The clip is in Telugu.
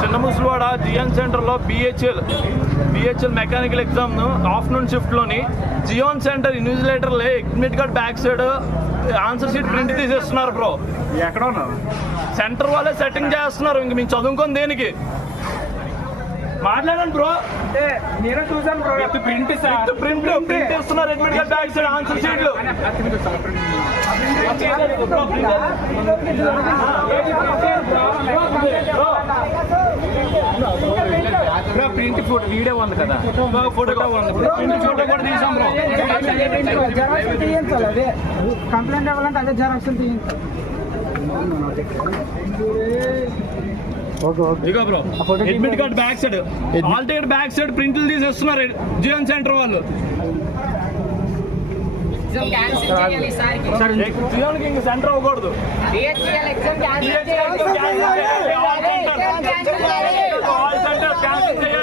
చిన్న ముసులువాడ జియాన్ సెంటర్లో బిహెచ్ఎల్ మెకానికల్ ఎగ్జామ్ ఆఫ్టర్నూన్ షిఫ్ట్లోని జియాన్ సెంటర్ ఇన్విజిలేటర్లే admit card back side answer sheet print తీసేస్తున్నారు బ్రో. ఎక్కడ ఉన్నారు సెంటర్ వాళ్ళే సెట్టింగ్ చేస్తున్నారు. ఇంక మేము చదువుకొని దేనికి మాట్లాడండి బ్రో. నేను చూసాను బ్రో. ప్రింట్ ఇస్తున్నారు admit card back side answer షీట్లు. ప్రింట్ ఫోటో వీడియో ఉంది కదా, ఫోటో కూడా తీసాం బ్రో. కంప్లైంట్ ఇవ్వాలంటే అదే జెరాక్స్ తీయించాలి. ఇగో bro admit card back side hall ticket back side ప్రింట్లు తీసేస్తున్నారు జియాన్ సెంటర్ వాళ్ళు. జియాన్కి ఇంక సెంటర్ అవ్వకూడదు. ఆల్ సెంటర్ క్యాన్సిల్ చేయాలి.